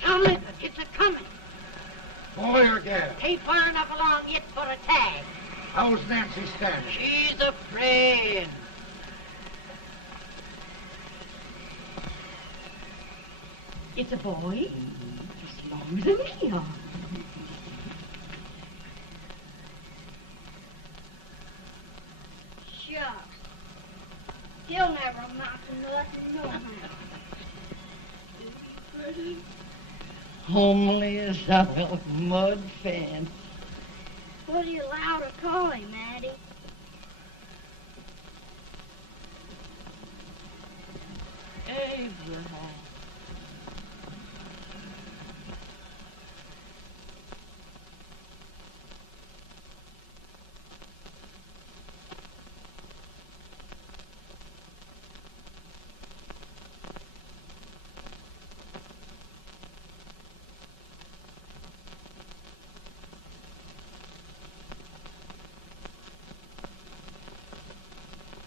Tom Lincoln, it's a-coming. Boy or gal? Ain't far enough along yet for a tag. How's Nancy standing? She's afraid. It's a boy, as long as a me are. Shucks. He'll never amount to nothing, no how. Homely as a mud fan. What do you allow to call him, Addie? Abraham.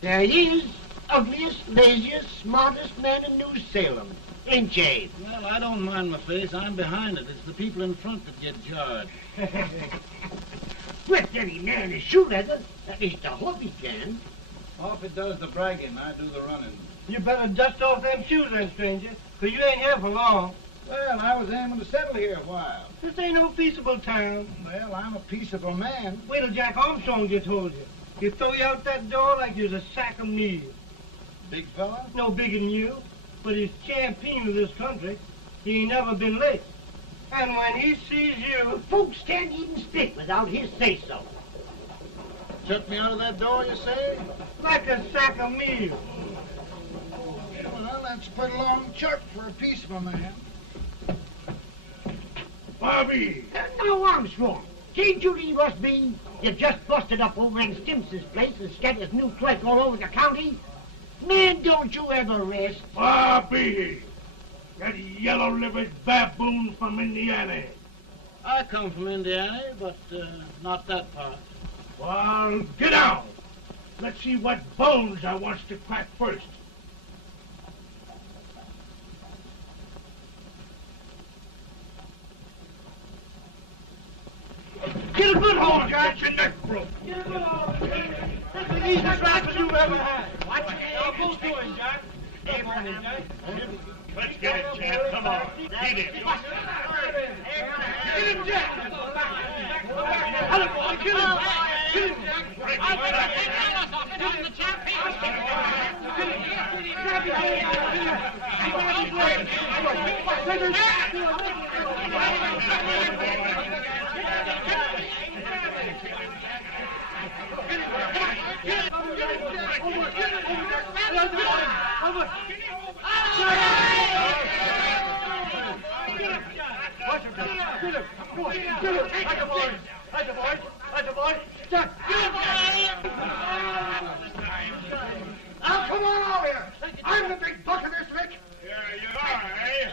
There he is, ugliest, laziest, smartest man in New Salem. Ain't ye? Well, I don't mind my face. I'm behind it. It's the people in front that get jarred. With any man is shoe leather, at least I hope he can. Off it does the bragging, I do the running. You better dust off them shoes then, stranger, 'cause you ain't here for long. Well, I was aiming to settle here a while. This ain't no peaceable town. Well, I'm a peaceable man. Wait till Jack Armstrong gets hold of you. He'll throw you out that door like you's a sack of meal. Big fella? No bigger than you, but he's champion of this country. He ain't never been late. And when he sees you... Folks can't even speak without his say-so. Shut me out of that door, you say? like a sack of meal. Well, that's put a long chart for a peaceful man. Bobby! Now, Armstrong, can't you leave us be? You just busted up old man Stimpson's place and scattered new clerk all over the county. Man, don't you ever rest. Bobby! That yellow-livered baboon from Indiana. I come from Indiana, but not that part. Well, get out. Let's see what bones I wants to crack first. Get a good hold, Jack. Get your neck broke. Get a good hold. That's the easiest rifle you've ever had. Watch it. Now go to him, Jack. Come on, Jack. Let's get it, Jack. Come on. Get it. Get him, Jack. Hello, boy. Kill him. Kill him, Jack. Now, come on over here. I'm the big buck of this lick. Yeah, you are, eh?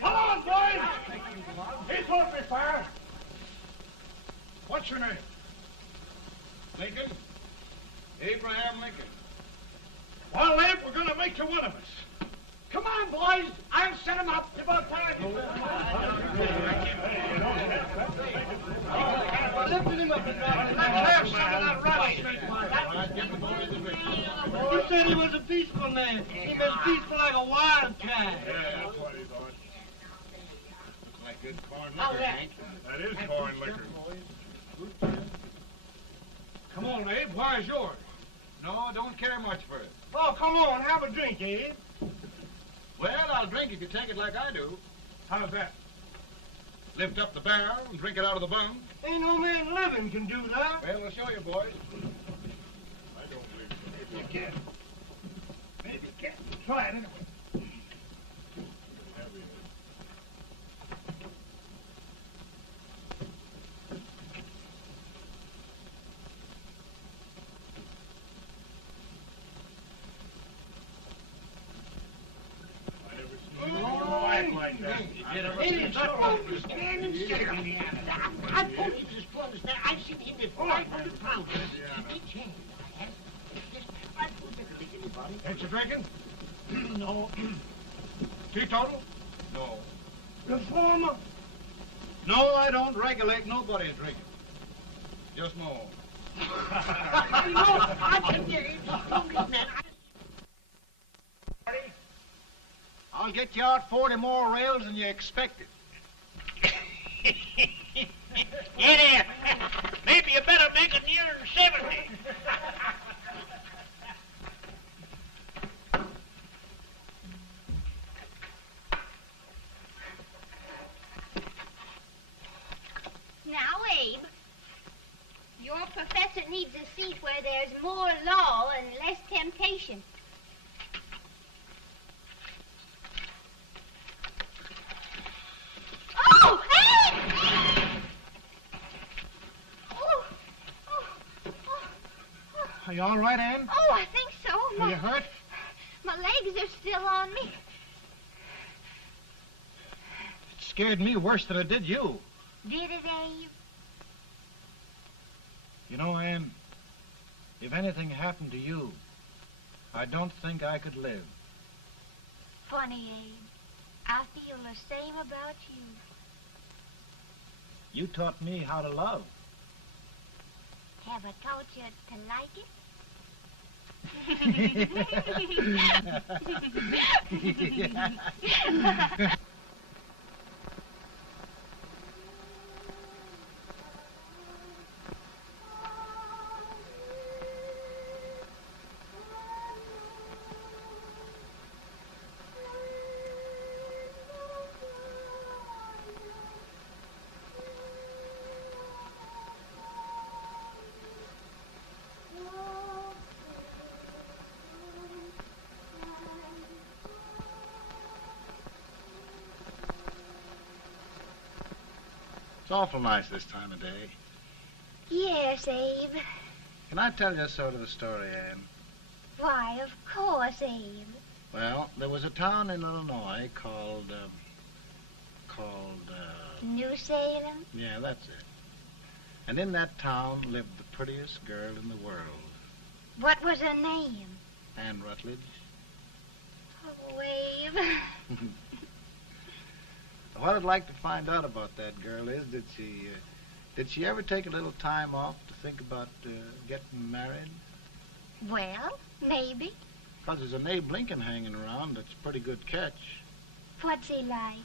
Come on, boys. He's open fire. What's your name? Lincoln? Abraham Lincoln. Well, Abe, we're going to make you one of us. Come on, boys. I'll set him up. It's about time. Lifting him up and down. Let's have some of that rattlesnake. You said he was a peaceful man. He was peaceful like a wildcat. Yeah, that's what he thought. Looks like good corn How's liquor, that? Hank. That is corn liquor. Come on, Abe. Where's yours? No, don't care much for it. Oh, come on. Have a drink, Abe. Well, I'll drink if you take it like I do. How's that? Lift up the barrel and drink it out of the bung. Ain't no man living can do that. Well, we'll show you, boys. I don't believe so. Maybe you can. Maybe you can. Try it anyway. Stand and sit on me. I told you this to understand. I've seen him with 500 pounds. Each hand. I don't think I anybody. Ain't you drinking? No. Teetotal? No. Reformer. No, I don't regulate nobody drinking. Just no. I can get it. Man. I'll get you out 40 more rails than you expected. Get in. Maybe you better make it nearer 70. Now, Abe, your professor needs a seat where there's more law and less temptation. Oh, Abe! Oh, oh, oh. Are you all right, Ann? Oh, I think so. Are you hurt? My legs are still on me. It scared me worse than it did you. Did it, Abe? You know, Ann, if anything happened to you, I don't think I could live. Funny, Abe. I feel the same about you. You taught me how to love. Have I taught you to like it? It's awful nice this time of day. Yes, Abe. Can I tell you sort of a story, Ann? Why, of course, Abe. Well, there was a town in Illinois called, New Salem? yeah, that's it. And in that town lived the prettiest girl in the world, What was her name? Ann Rutledge. Oh, Abe. What I'd like to find out about that girl is, did she ever take a little time off to think about getting married? Well, maybe. Because there's an Abe Lincoln hanging around that's a pretty good catch. What's he like?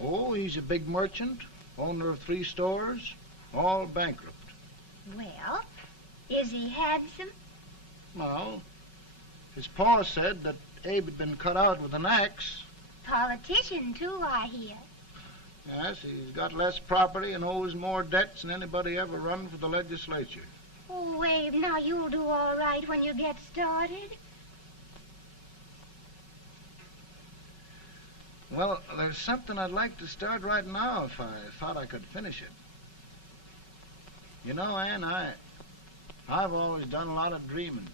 Oh, he's a big merchant, owner of 3 stores, all bankrupt. Well, is he handsome? Well, his pa said that Abe had been cut out with an axe. Politician, too, I hear. Yes, he's got less property and owes more debts than anybody ever run for the legislature. Oh, Abe, now you'll do all right when you get started. Well, there's something I'd like to start right now if I thought I could finish it. You know, Ann, I've always done a lot of dreaming.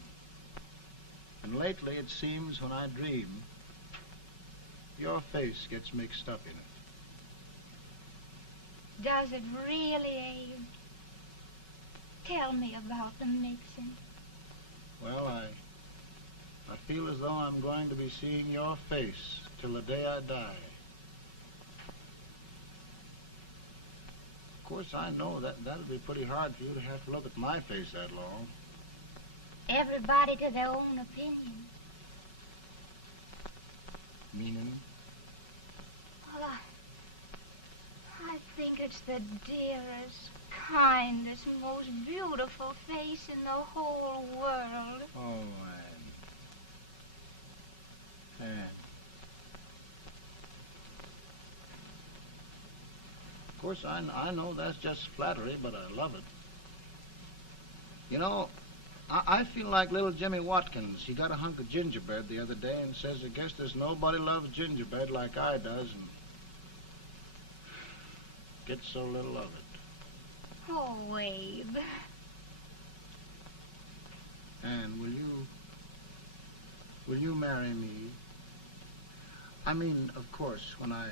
And lately it seems when I dream, your face gets mixed up in it. Does it really, Abe? Tell me about the mixing. Well, I feel as though I'm going to be seeing your face till the day I die. Of course, I know that'll be pretty hard for you to have to look at my face that long. Everybody to their own opinion. Meaning? Well, I think it's the dearest, kindest, most beautiful face in the whole world. Oh, Ann. Ann. Of course, I know that's just flattery, but I love it. You know, I feel like little Jimmy Watkins. He got a hunk of gingerbread the other day and says, I guess there's nobody loves gingerbread like I does, and gets so little of it. Oh, Abe. Ann, will you marry me? I mean, of course, when I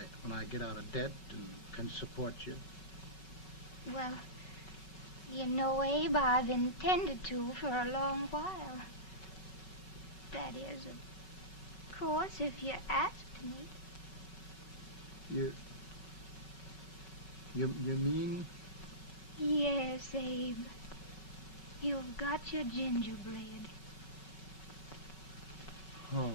get out of debt and can support you. Well, you know, Abe, I've intended to for a long while. That is, of course, if you asked me. You mean? Yes, Abe. You've got your gingerbread. Oh,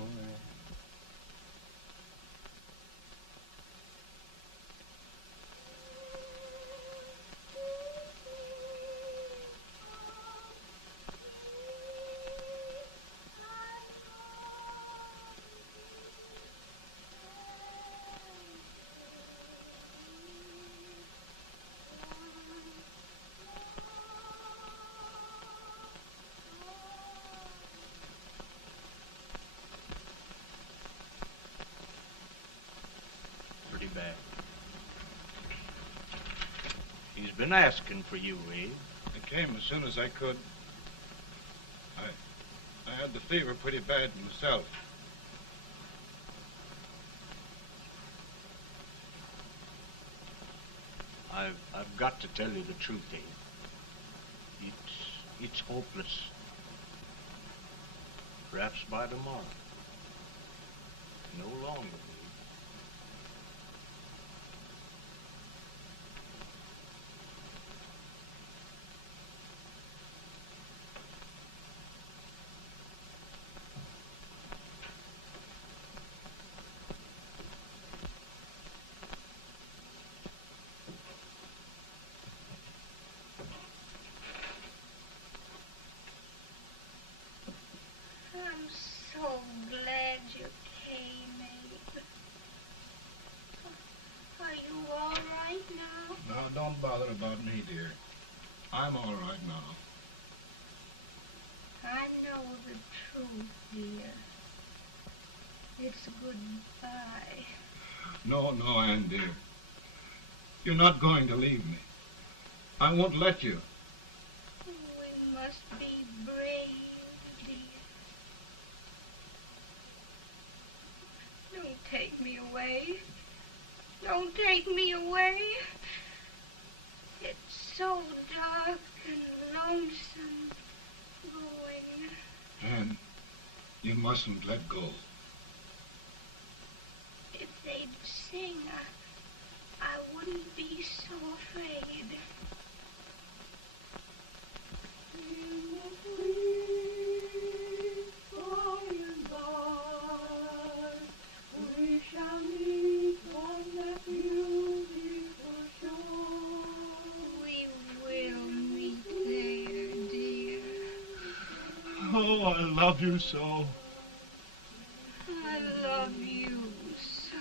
Pretty bad. He's been asking for you, Abe. I came as soon as I could. I had the fever pretty bad myself. I've got to tell you the truth, Abe. It's hopeless. Perhaps by tomorrow. No longer, Abe. I'm so glad you came, Abe. Are you all right now? No, don't bother about me, dear. I'm all right now. I know the truth, dear. It's goodbye. No, Ann, dear. You're not going to leave me. I won't let you. We must be brave, dear. Don't take me away. Don't take me away. It's so dark and lonesome going. Ann, you mustn't let go. If they'd sing, I wouldn't be so afraid. We shall meet on that beautiful shore. We will meet there, dear. Oh, I love you so. I love you so.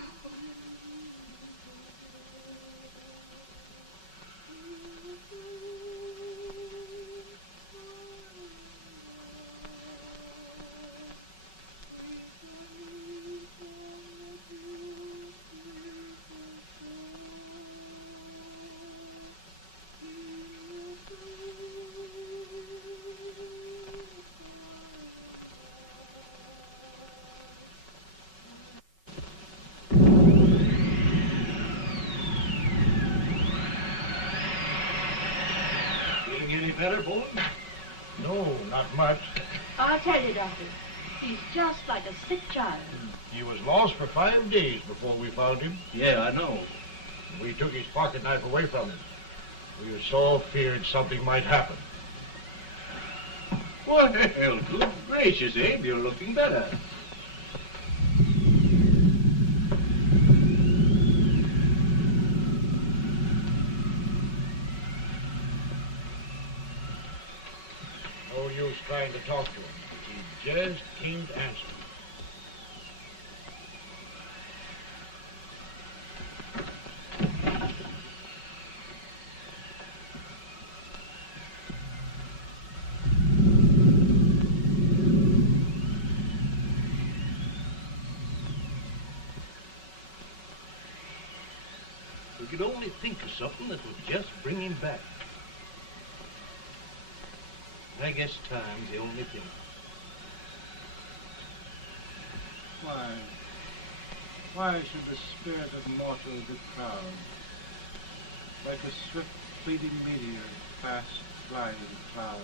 Feeling any better, boy? No, not much. I'll tell you, Doctor. He's just like a sick child. He was lost for 5 days before we found him. Yeah, I know. We took his pocket knife away from him. We were so feared something might happen. Well, good gracious, Abe, you're looking better. No use trying to talk to him. He just can't answer. We could only think of something that would just bring him back. I guess time's the only thing. Why should the spirit of mortal be proud? Like a swift fleeting meteor, fast flying cloud.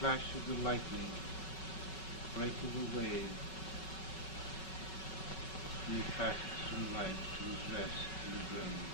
Flash of the lightning, break of the wave. He fasts from life to his rest in the grave.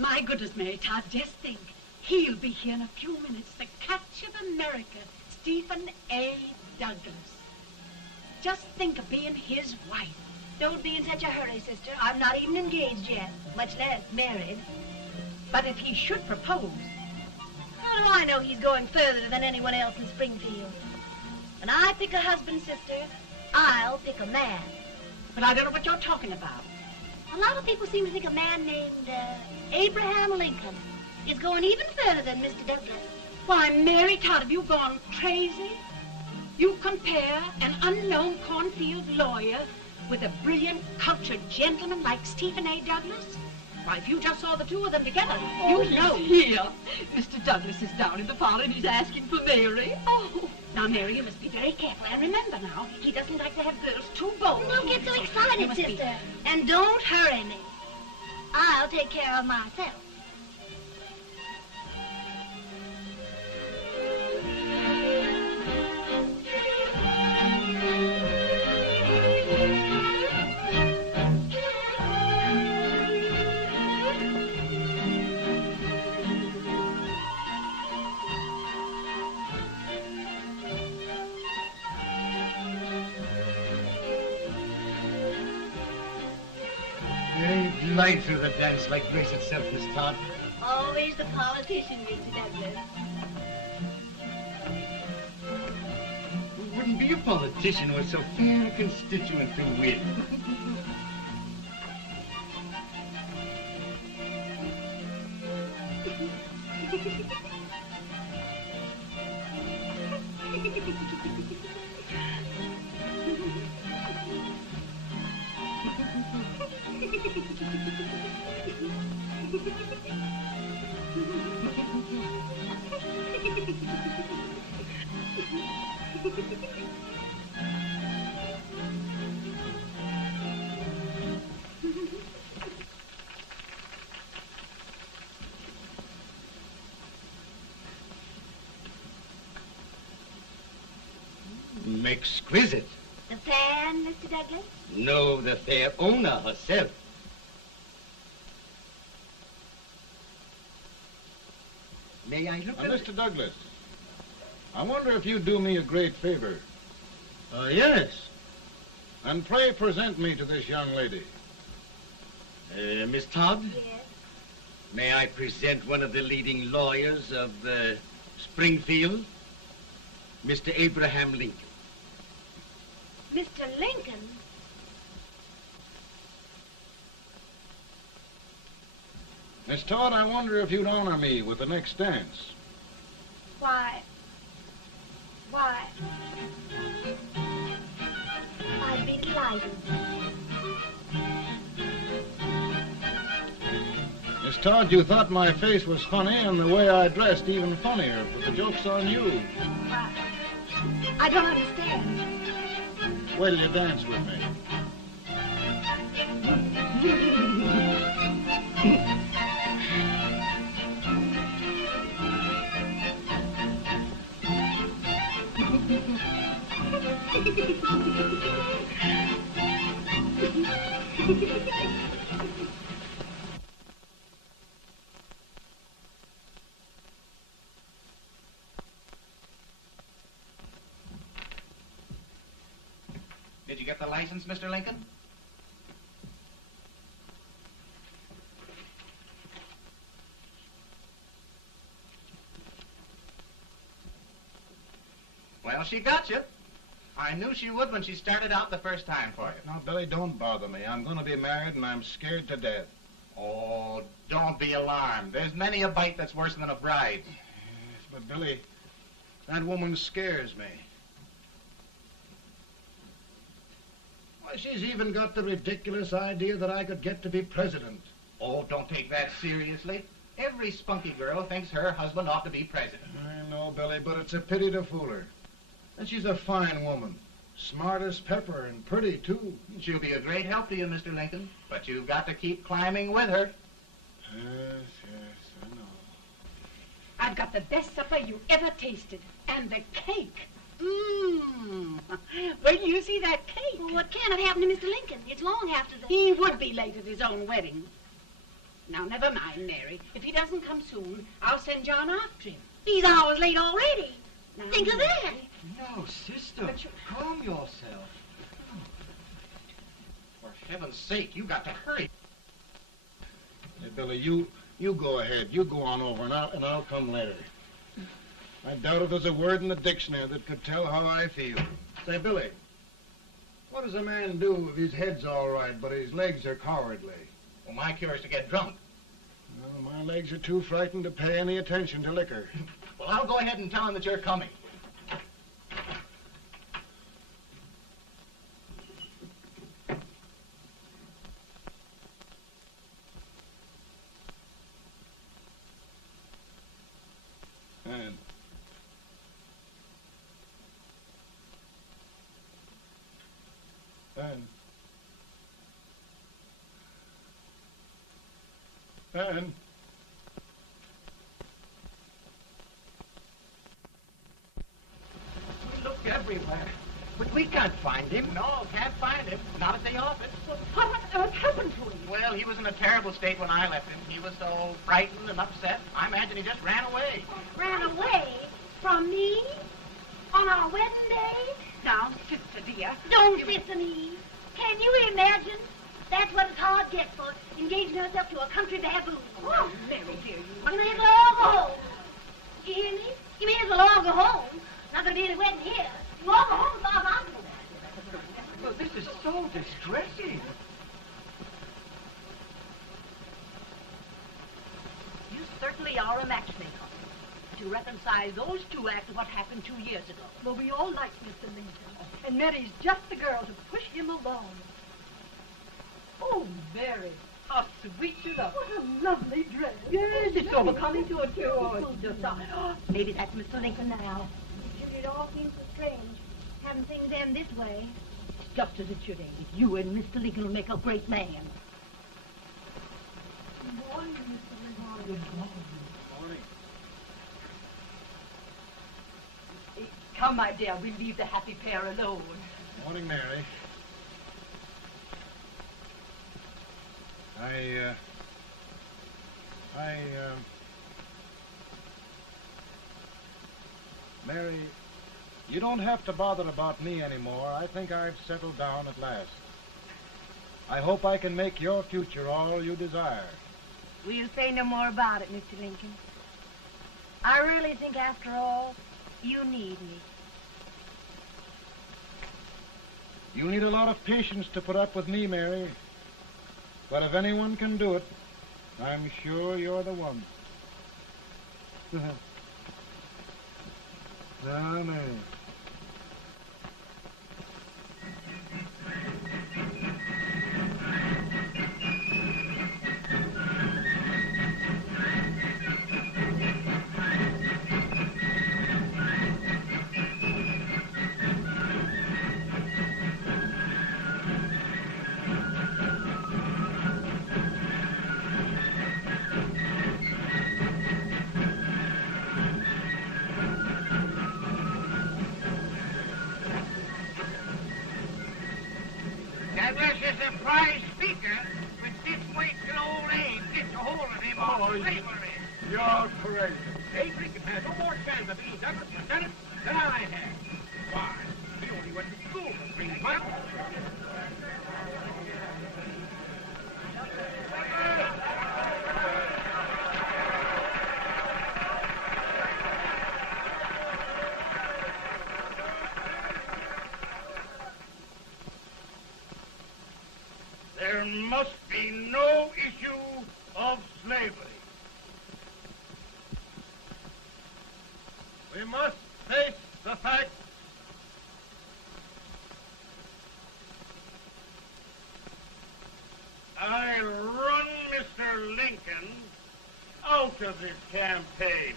My goodness, Mary Todd, just think. He'll be here in a few minutes. The catch of America, Stephen A. Douglas. Just think of being his wife. Don't be in such a hurry, sister. I'm not even engaged yet, much less married. But if he should propose... How do I know he's going further than anyone else in Springfield? When I pick a husband, sister, I'll pick a man. But I don't know what you're talking about. A lot of people seem to think a man named Abraham Lincoln is going even further than Mr. Douglas. Why, Mary Todd, have you gone crazy? You compare an unknown cornfield lawyer with a brilliant, cultured gentleman like Stephen A. Douglas? Why, if you just saw the two of them together, you'd know. Here. Mr. Douglas is down in the parlor and he's asking for Mary. Oh. Now, Mary, you must be very careful. And remember now, he doesn't like to have girls too bold. Don't get so excited, sister. And don't hurry me. I'll take care of myself. Glide through the dance like grace itself, Miss Todd. Always the politician, Mr. Douglas. We wouldn't be a politician with so fair a constituent to win. Exquisite. The fan, Mr. Douglas? No, the fair owner herself. May I look at Mr. Douglas, I wonder if you'd do me a great favor. Yes. And pray present me to this young lady. Miss Todd? Yes. May I present one of the leading lawyers of Springfield, Mr. Abraham Lincoln. Mr. Lincoln? Miss Todd, I wonder if you'd honor me with the next dance. Why, I'd be delighted. Miss Todd, you thought my face was funny and the way I dressed even funnier, but the joke's on you. I don't understand. Wait till you dance with me. Did you get the license, Mr. Lincoln? Well, she got you. I knew she would when she started out the first time for you. Now, Billy, don't bother me. I'm going to be married and I'm scared to death. Oh, don't be alarmed. There's many a bite that's worse than a bride. Yes, but Billy, that woman scares me. Why, she's even got the ridiculous idea that I could get to be president. Oh, don't take that seriously. Every spunky girl thinks her husband ought to be president. I know, Billy, but it's a pity to fool her. And she's a fine woman. Smart as pepper and pretty, too. She'll be a great help to you, Mr. Lincoln. But you've got to keep climbing with her. Yes, I know. I've got the best supper you ever tasted. And the cake. Mmm. Wait till you see that cake. Well, what can have happened to Mr. Lincoln? It's long after the... He would be late at his own wedding. Now, never mind, Mary. If he doesn't come soon, I'll send John after him. He's hours late already. Now, Think of that. No, sister. Calm yourself. For heaven's sake, you got to hurry. Hey, Billy, you go ahead. You go on over, and I'll come later. I doubt if there's a word in the dictionary that could tell how I feel. Say, Billy, what does a man do if his head's all right, but his legs are cowardly? Well, my cure is to get drunk. Well, my legs are too frightened to pay any attention to liquor. Well, I'll go ahead and tell him that you're coming. Ben. We looked everywhere, but we can't find him. No, can't find him. Not at the office. Well, what on earth happened to him? Well, he was in a terrible state when I left him. He was so frightened and upset. I imagine he just ran away. Ran away from me on our wedding day? Now, sister dear. Don't sister me. Can you imagine? That's what it's hard gets for engaging herself to a country baboon. Oh, Mary dear, You may as well all go home. You hear me? You may as well all go home. Not gonna be any wedding here. You all go home as far as I'm concerned. Well, this is so distressing. You certainly are a matchmaker. To reconcile those two after what happened 2 years ago. Well, we all like Mr. Lincoln. And Mary's just the girl to push him along. Oh, Mary, how sweet you look. What a lovely dress. Yes, it's so becoming to a too. Oh, it's just... maybe that's Mr. Lincoln now. It all seems so strange. Having things end this way. Just as it should end. You and Mr. Lincoln will make a great man. Good morning, Mr. Lincoln. Good morning. Morning. Come, my dear, we'll leave the happy pair alone. Morning, Mary. Mary, you don't have to bother about me anymore. I think I've settled down at last. I hope I can make your future all you desire. We'll say no more about it, Mr. Lincoln. I really think, after all, you need me. You need a lot of patience to put up with me, Mary. But if anyone can do it, I'm sure you're the one. Now, Mary. That was a surprise speaker, but this way till old Abe gets a hold of him on slavery. You're crazy. Abe Lincoln has no more chance of being Douglas lieutenant than I have. Why? He only went to school for 3 months. There must be no issue of slavery. We must face the fact I run Mr. Lincoln out of this campaign.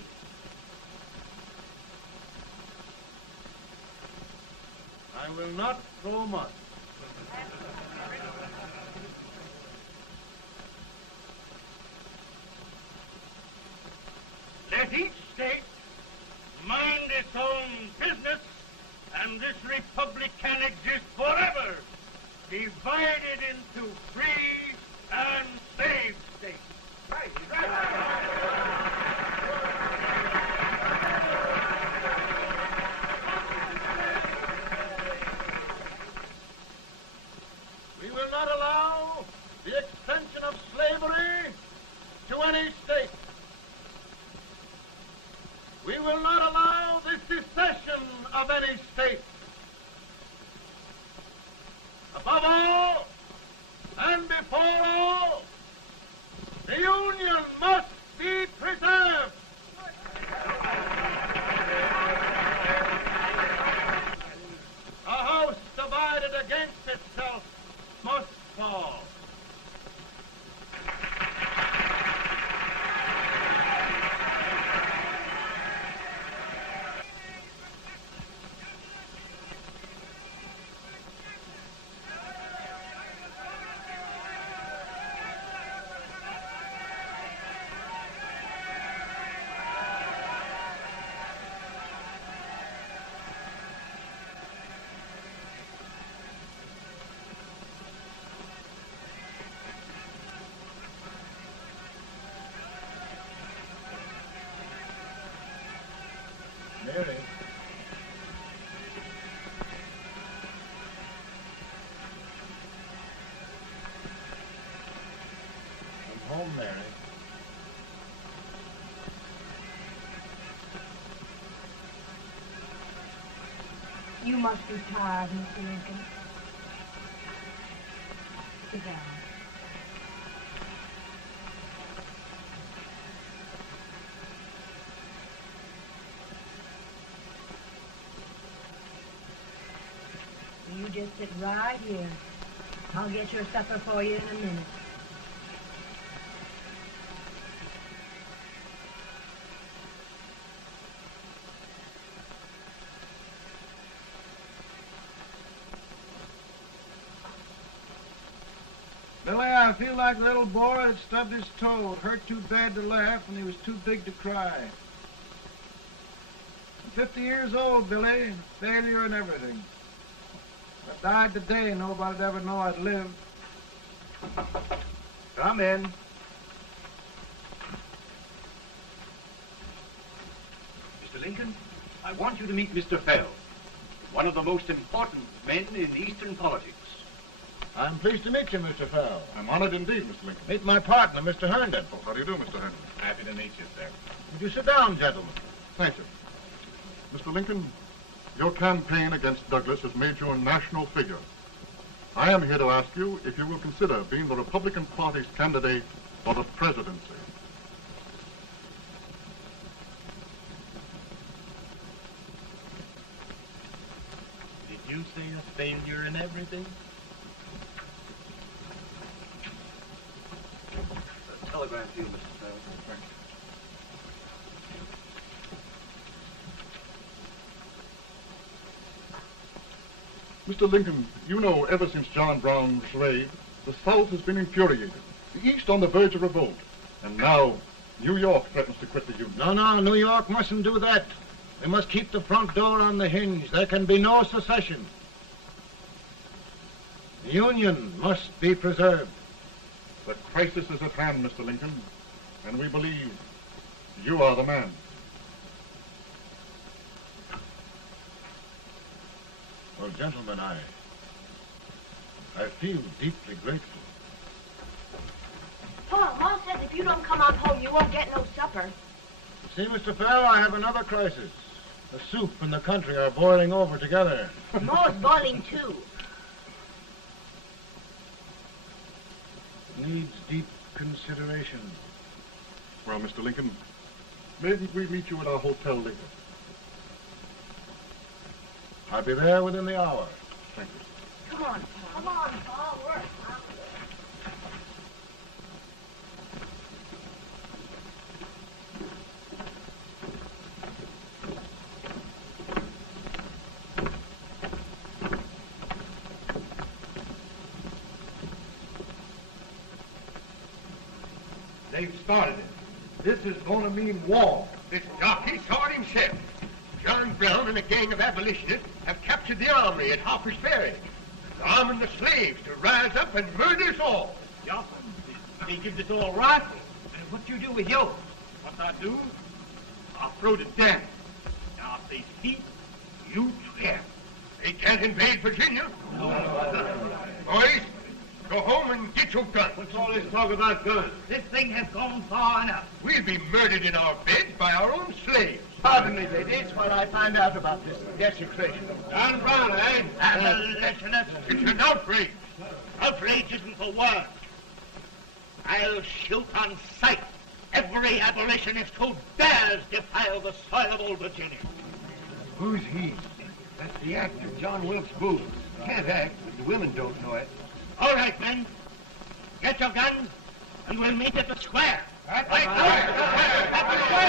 I will not throw much. Let each state mind its own business, and this republic can exist forever, divided into free and slave states. Right, right. We will not allow the extension of slavery to any state. We will not allow the secession of any state. Above all, and before all, the Union must be preserved. A house divided against itself must fall. Mary. I'm home, Mary. You must be tired, Mr. Lincoln. Sit down. You just sit right here. I'll get your supper for you in a minute. I feel like the little boy that stubbed his toe. It hurt too bad to laugh, and he was too big to cry. I'm 50 years old, Billy. Failure and everything. If I died today, nobody'd ever know I'd lived. Come in. Mr. Lincoln, I want you to meet Mr. Fell, one of the most important men in Eastern politics. I'm pleased to meet you, Mr. Fell. I'm honored indeed, Mr. Lincoln. Meet my partner, Mr. Herndon. Oh, how do you do, Mr. Herndon? Happy to meet you, sir. Would you sit down, gentlemen? Thank you. Mr. Lincoln, your campaign against Douglas has made you a national figure. I am here to ask you if you will consider being the Republican Party's candidate for the presidency. Did you say a failure in everything? A telegram to you, Mr. Fell. Thank you. Mr. Lincoln, you know ever since John Brown's raid, the South has been infuriated, the East on the verge of revolt, and now New York threatens to quit the Union. No, New York mustn't do that. We must keep the front door on the hinge. There can be no secession. The Union must be preserved. The crisis is at hand, Mr. Lincoln, and we believe you are the man. Well, gentlemen, I feel deeply grateful. Pa, Ma says if you don't come on home, you won't get no supper. See, Mr. Fell, I have another crisis. The soup and the country are boiling over together. Ma's boiling too. Needs deep consideration. Well, Mr. Lincoln, maybe we meet you at our hotel later. I'll be there within the hour. Thank you. Come on, Pa. Come on, Pa. We're hungry. They've started it. This is going to mean war. This jockey saw it himself. John Brown and a gang of abolitionists have captured the armory at Harper's Ferry. They're arming the slaves to rise up and murder us all. Yeah, they give this all right. And what you do with yours? What I do? I'll throw the dam. Now, if they speak, You swear. They can't invade Virginia. Boys, go home and get your guns. what's all this talk about guns? This thing has gone far enough. We'll be murdered in our beds by our own slaves. Pardon me, ladies, while I find out about this desecration. John Brown, eh? Abolitionists. It's an outrage. Outrage isn't for words. I'll shoot on sight every abolitionist who dares defile the soil of old Virginia. Who's he? That's the actor, John Wilkes Booth. Can't act, but the women don't know it. All right, men. Get your guns, and we'll meet at the square. At the Mary.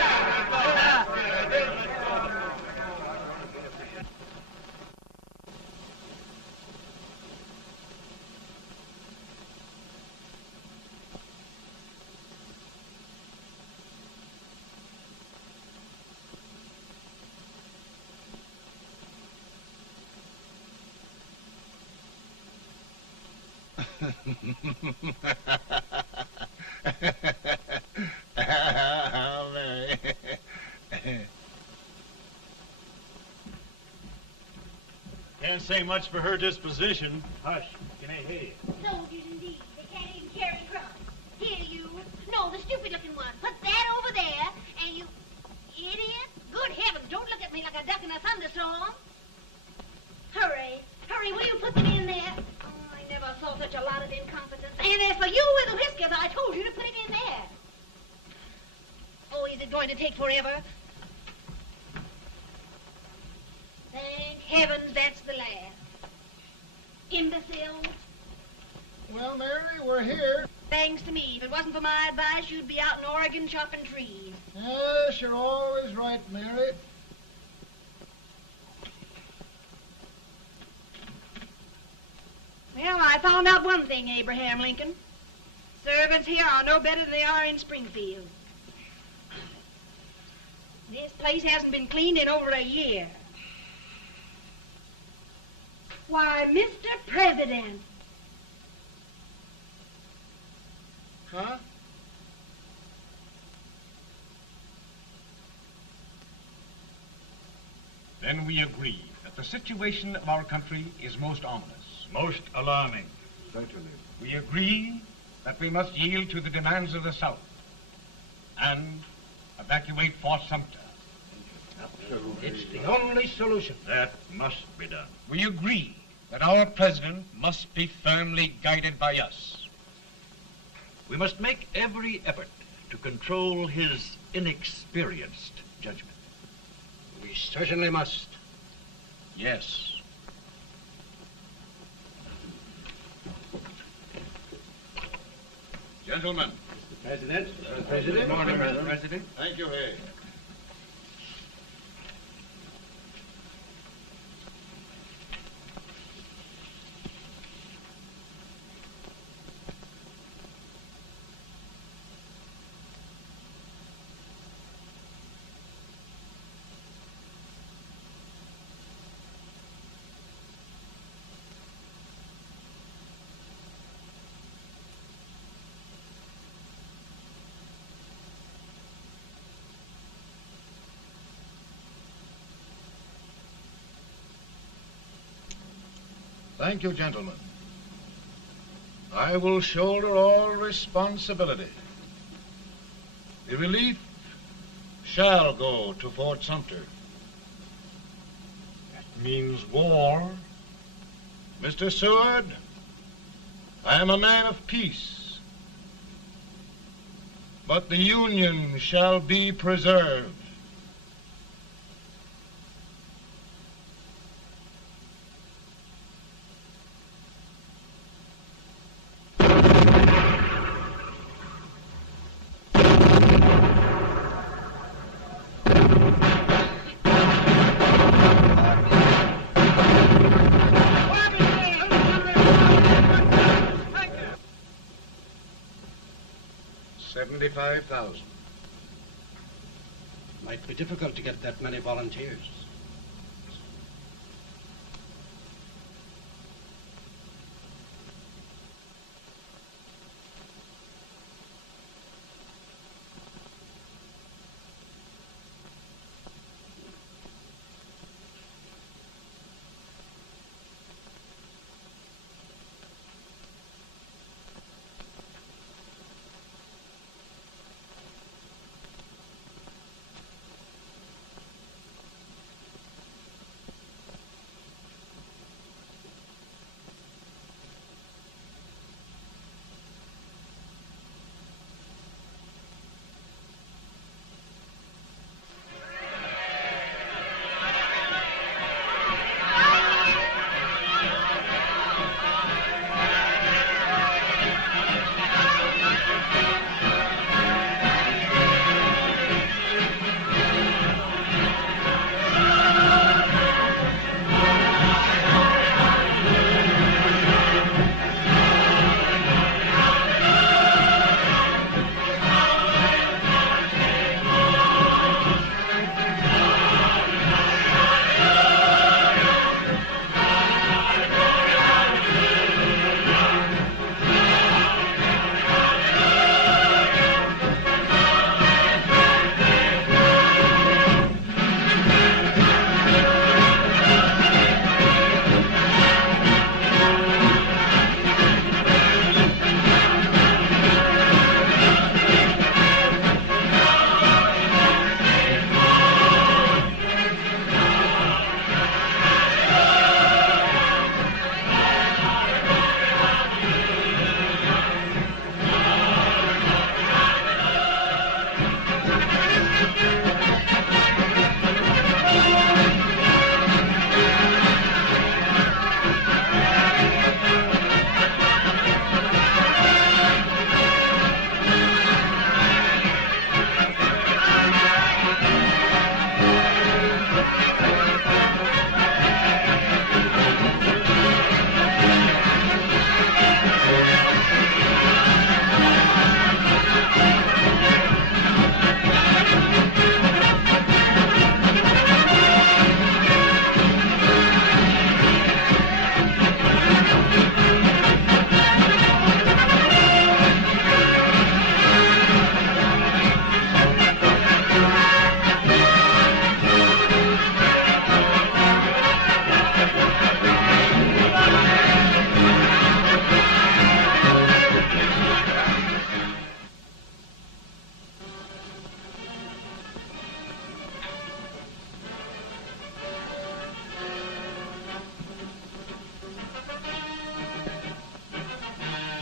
Can't say much for her disposition. Hush, can I hear you? Soldiers indeed. They can't even carry crumbs. Here, you. No, the stupid-looking one. Put that over there, and you... Idiot. Good heavens, don't look at me like a duck in a thunderstorm. Hurry. Hurry, will you put them in there? Oh, I never saw such a lot of incompetence. And as for you with the whiskers, I told you to put it in there. Oh, is it going to take forever? Thank heavens that's the last. Imbeciles. Well, Mary, we're here. Thanks to me. If it wasn't for my advice, you'd be out in Oregon chopping trees. Yes, you're always right, Mary. Well, I found out one thing, Abraham Lincoln. Servants here are no better than they are in Springfield. This place hasn't been cleaned in over a year. Why, Mr. President. Huh? Then we agree that the situation of our country is most ominous. Most alarming. Certainly. We agree that we must yield to the demands of the South and evacuate Fort Sumter. It's the only solution. That must be done. We agree that our president must be firmly guided by us. We must make every effort to control his inexperienced judgment. We certainly must. Yes. Gentlemen. President. Good morning, Mr. President. Thank you, Hay. Thank you, gentlemen. I will shoulder all responsibility. The relief shall go to Fort Sumter. That means war. Mr. Seward, I am a man of peace, but the Union shall be preserved. $75,000. Might be difficult to get that many volunteers.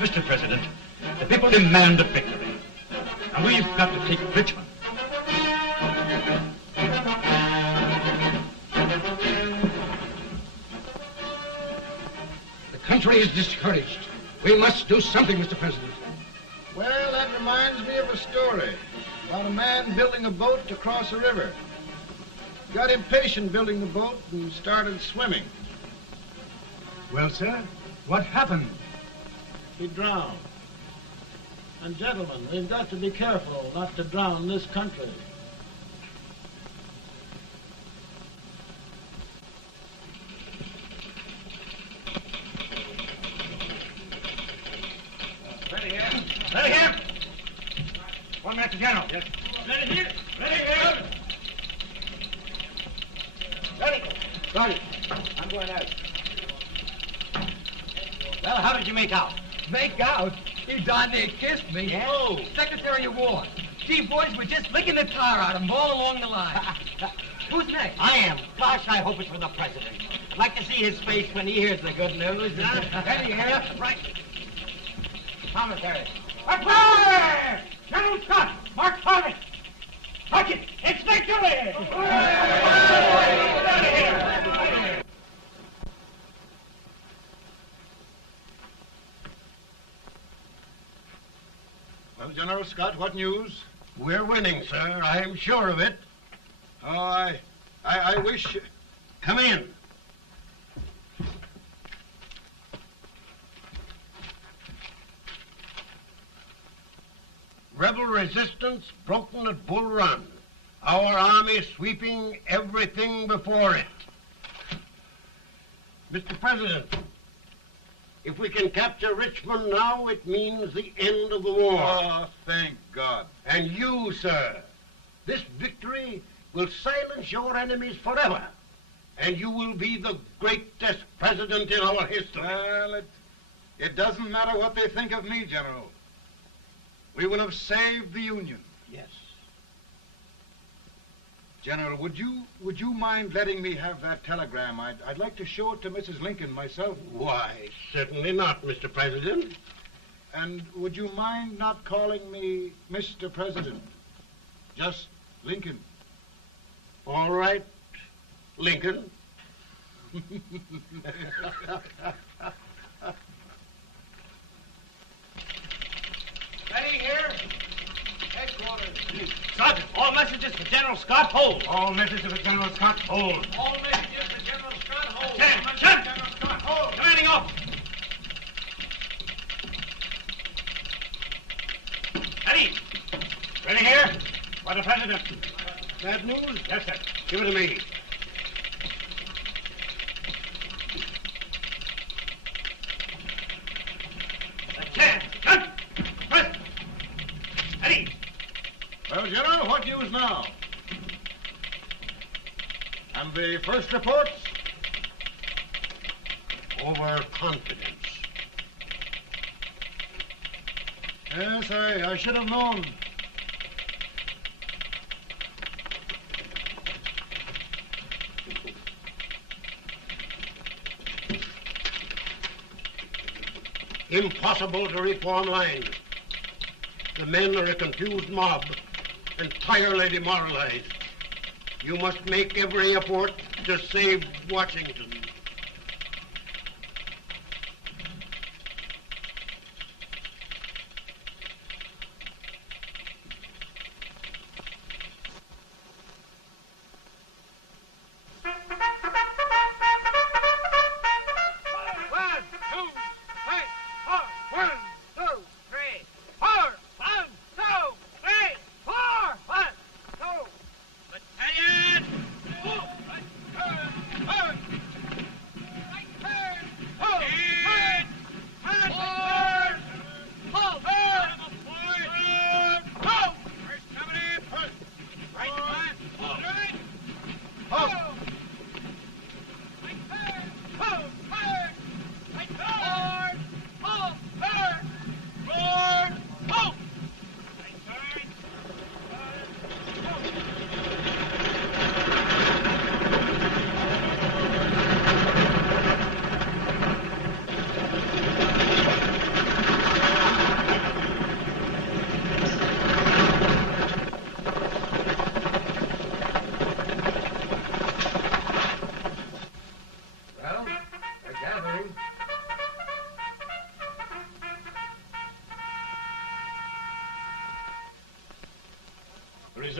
Mr. President, the people demand a victory. And we've got to take Richmond. The country is discouraged. We must do something, Mr. President. Well, that reminds me of a story about a man building a boat to cross a river. Got impatient building the boat and started swimming. Well, sir, what happened? He drowned. And gentlemen, we've got to be careful not to drown this country. Ready here. Ready here. 1 minute to General. Yes. Ready here. Ready here. Ready. Ready. I'm going out. Well, how did you make out? Make out? He darn near kissed me. Yeah? Oh, Secretary of War. Gee, boys, we're just licking the tar out of him all along the line. Who's next? I am. Gosh, I hope it's for the president. I'd like to see his face when he hears the good news. Ready here. Right. Commissary. Fire! General Scott, Mark Harvey. Touch it. It's victory! Well, General Scott, what news? We're winning, sir. I'm sure of it. Oh, I wish... Come in. Rebel resistance broken at Bull Run. Our army sweeping everything before it. Mr. President, if we can capture Richmond now, it means the end of the war. Oh, thank God. And you, sir, this victory will silence your enemies forever. And you will be the greatest president in our history. Well, it doesn't matter what they think of me, General. We will have saved the Union. Yes. General, would you mind letting me have that telegram? I'd like to show it to Mrs. Lincoln myself. Why, certainly not, Mr. President. And would you mind not calling me Mr. President? Just Lincoln. All right, Lincoln. Ready here. Headquarters. Sergeant, all messages for General Scott, hold. All messages for General Scott, hold. All messages for General Scott, hold. General Scott, hold. Commanding off. Ready. Ready here. For the President. Bad news? Yes, sir. Give it to me. Well, General, what news now? And the first reports? Overconfidence. Yes, I should have known. Impossible to reform lines. The men are a confused mob, entirely demoralized. You must make every effort to save Washington.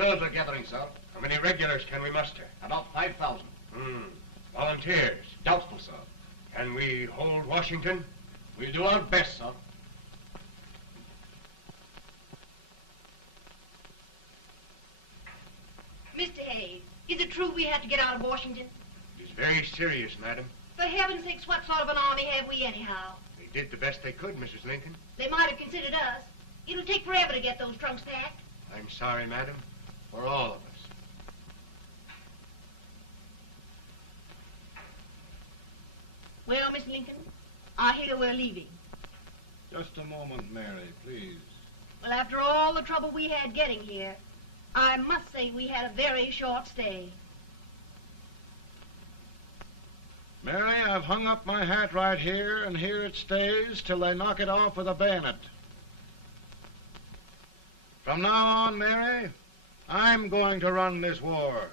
reserves are gathering, sir. How many regulars can we muster? About 5,000. Volunteers? Doubtful, sir. Can we hold Washington? We'll do our best, sir. Mr. Hayes, is it true we have to get out of Washington? It's very serious, madam. For heaven's sakes, what sort of an army have we anyhow? They did the best they could, Mrs. Lincoln. They might have considered us. It'll take forever to get those trunks packed. I'm sorry, madam, for all of us. Well, Miss Lincoln, I hear we're leaving. Just a moment, Mary, please. Well, after all the trouble we had getting here, I must say we had a very short stay. Mary, I've hung up my hat right here, and here it stays till they knock it off with a bayonet. From now on, Mary, I'm going to run this war.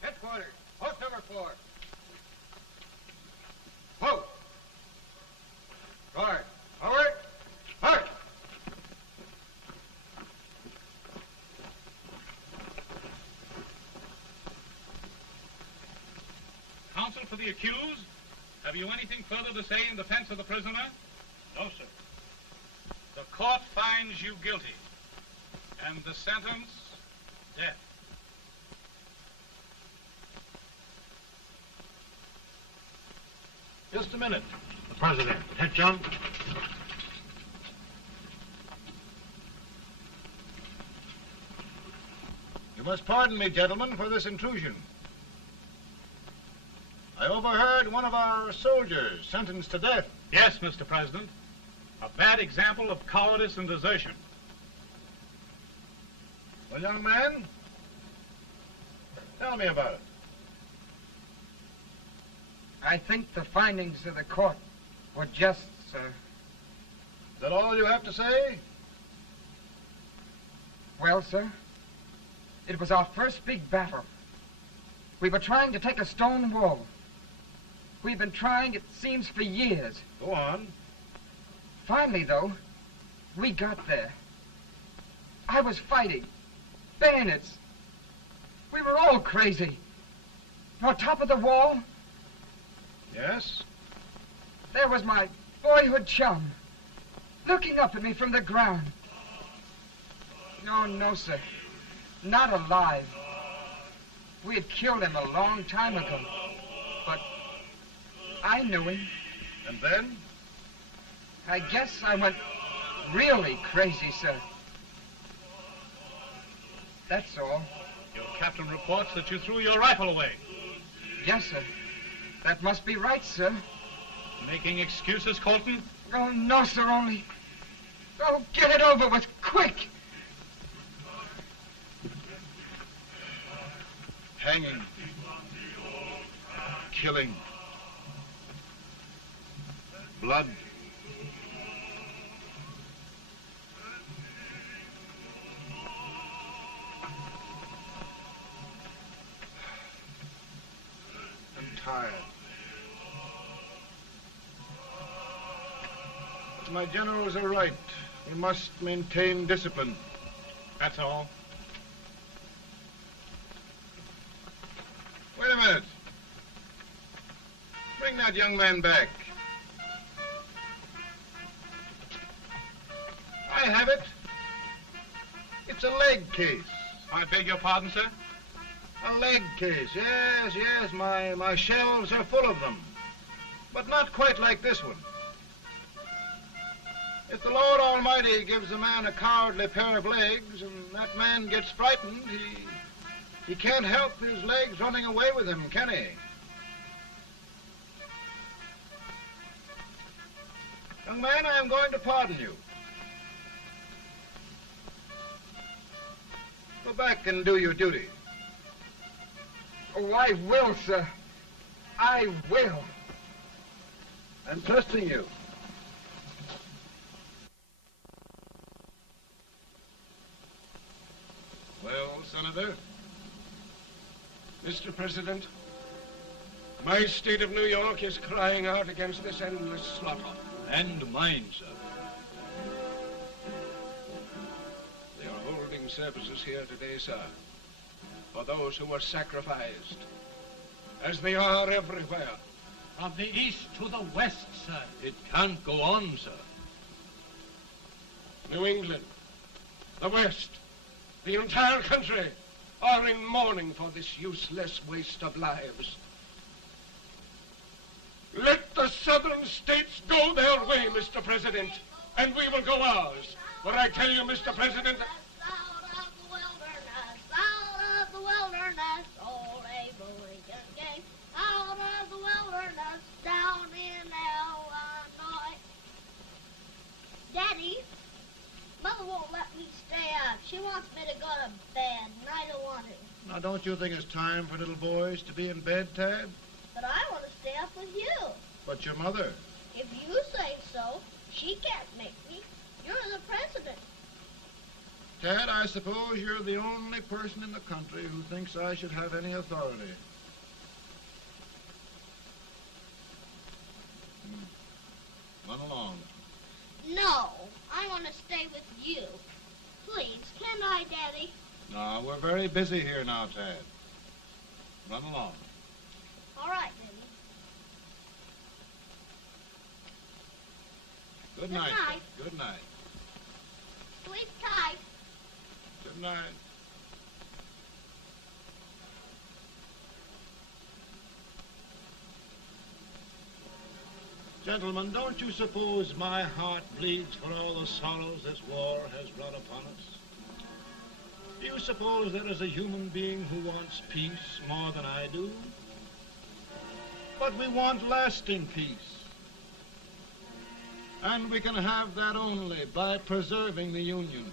Headquarters, post number 4. Whoa! Guard, forward, march! Counsel for the accused, have you anything further to say in defense of the prisoner? No, sir. The court finds you guilty, and the sentence, death. Just a minute. The President. Attention. You must pardon me, gentlemen, for this intrusion. I overheard one of our soldiers sentenced to death. Yes, Mr. President. A bad example of cowardice and desertion. Well, young man, tell me about it. I think the findings of the court were just, sir. Is that all you have to say? Well, sir, it was our first big battle. We were trying to take a stone wall. We've been trying, it seems, for years. Go on. Finally, though, we got there. I was fighting. Bayonets. We were all crazy. On top of the wall, Yes? there was my boyhood chum, looking up at me from the ground. No, sir. Not alive. We had killed him a long time ago. But I knew him. And then? I guess I went really crazy, sir. That's all. Your captain reports that you threw your rifle away. Yes, sir. That must be right, sir. Making excuses, Colton? Oh, no, sir, only... Oh, get it over with, quick! Hanging. Killing. Blood. I'm tired. My generals are right. We must maintain discipline. That's all. Wait a minute. Bring that young man back. I have it. It's a leg case. I beg your pardon, sir? A leg case, yes. My shelves are full of them. But not quite like this one. If the Lord Almighty gives a man a cowardly pair of legs and that man gets frightened, he can't help his legs running away with him, can he? Young man, I am going to pardon you. Go back and do your duty. Oh, I will, sir. I will. I'm trusting you. Well, Senator? Mr. President, My state of New York is crying out against this endless slaughter. And mine, sir. They are holding services here today, sir, for those who were sacrificed, as they are everywhere. From the east to the west, sir. It can't go on, sir. New England, the West, the entire country are in mourning for this useless waste of lives. Let the southern states go their way, Mr. President, and we will go ours. For I tell you, Mr. President, Out of the wilderness, old Abe Lincoln came. Out of the wilderness, down in Illinois. Daddy, Mother won't let me stay up. She wants me to go to bed, and I don't want to. Now, don't you think it's time for little boys to be in bed, Tad? But I want to stay up with you. But your mother. If you say so, she can't make me. You're the president. Tad, I suppose you're the only person in the country who thinks I should have any authority. Run along. No, I want to stay with you. Please, can I, Daddy? No, we're very busy here now, Tad. Run along. All right, Daddy. Good Good night. night. Good night. Sleep tight. Good night. Gentlemen, don't you suppose my heart bleeds for all the sorrows this war has brought upon us? Do you suppose there is a human being who wants peace more than I do? But we want lasting peace. And we can have that only by preserving the Union.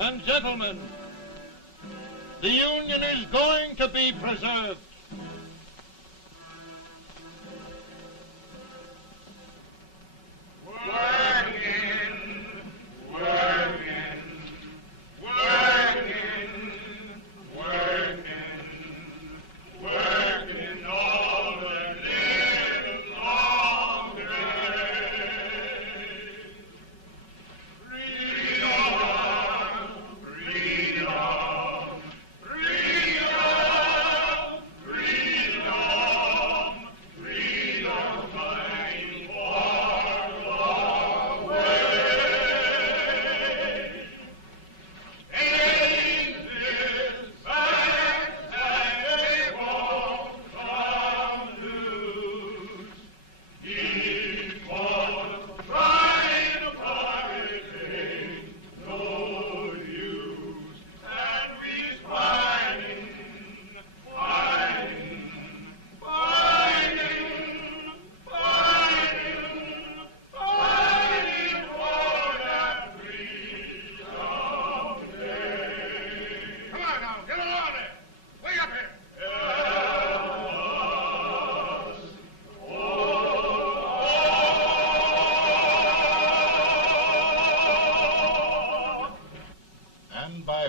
And gentlemen, the Union is going to be preserved.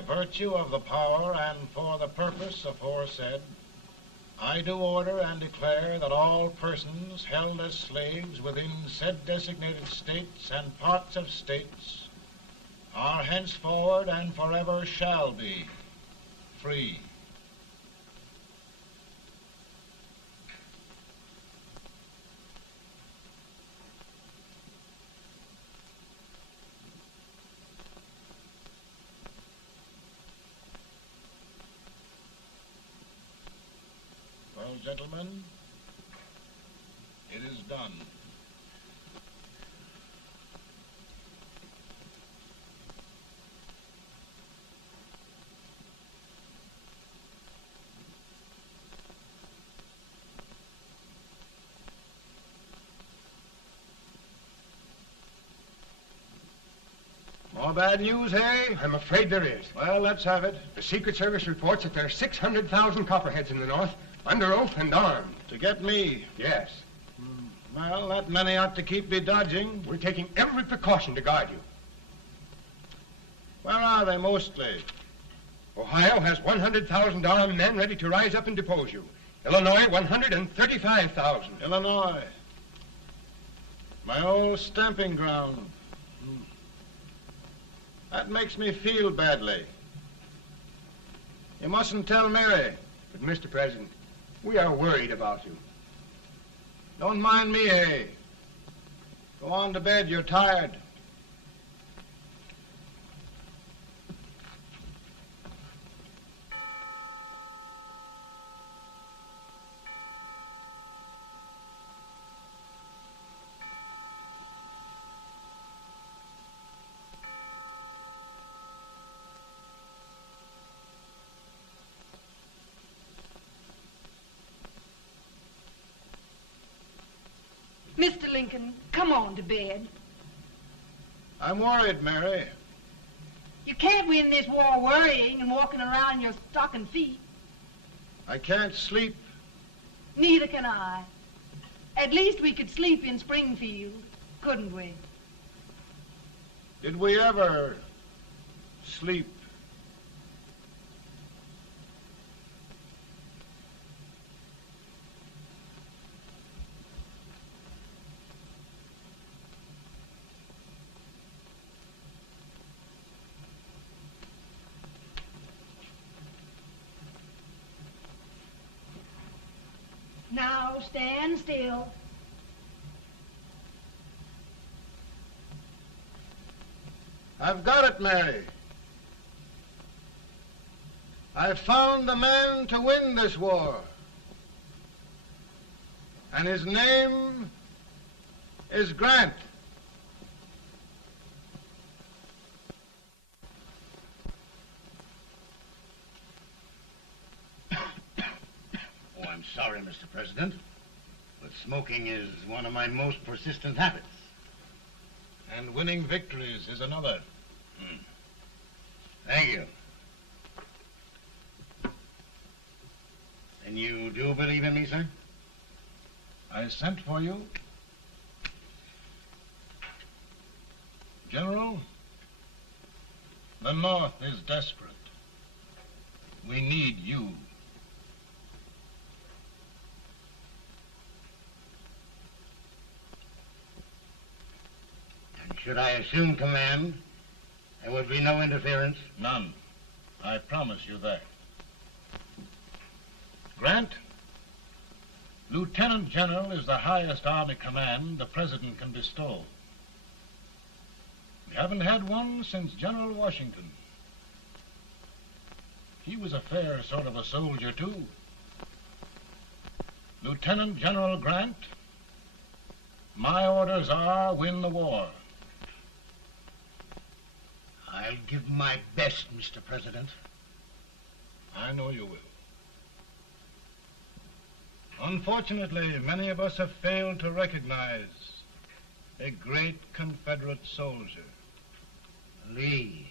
Virtue of the power and for the purpose aforesaid, I do order and declare that all persons held as slaves within said designated states and parts of states are henceforward and forever shall be free. Well, gentlemen, it is done. More bad news, eh? I'm afraid there is. Well, let's have it. The Secret Service reports that there are 600,000 Copperheads in the North, under oath and armed. To get me? Yes. Well, that many ought to keep me dodging. We're taking every precaution to guard you. Where are they mostly? Ohio has 100,000 armed men ready to rise up and depose you. Illinois, 135,000. Illinois. My old stamping ground. That makes me feel badly. You mustn't tell Mary. But, Mr. President, we are worried about you. Don't mind me, eh? Go on to bed. You're tired. Mr. Lincoln, come on to bed. I'm worried, Mary. You can't win this war worrying and walking around in your stocking feet. I can't sleep. Neither can I. At least we could sleep in Springfield, couldn't we? Did we ever sleep? Now stand still. I've got it, Mary. I've found the man to win this war. And his name is Grant. Oh, I'm sorry, Mr. President, but smoking is one of my most persistent habits. And winning victories is another. Thank you. And you do believe in me, sir? I sent for you. General, the North is desperate. We need you. And should I assume command, there would be no interference? None. I promise you that. Grant, Lieutenant General is the highest army command the President can bestow. We haven't had one since General Washington. He was a fair sort of a soldier, too. Lieutenant General Grant, my orders are win the war. I'll give my best, Mr. President. I know you will. Unfortunately, many of us have failed to recognize a great Confederate soldier. Lee.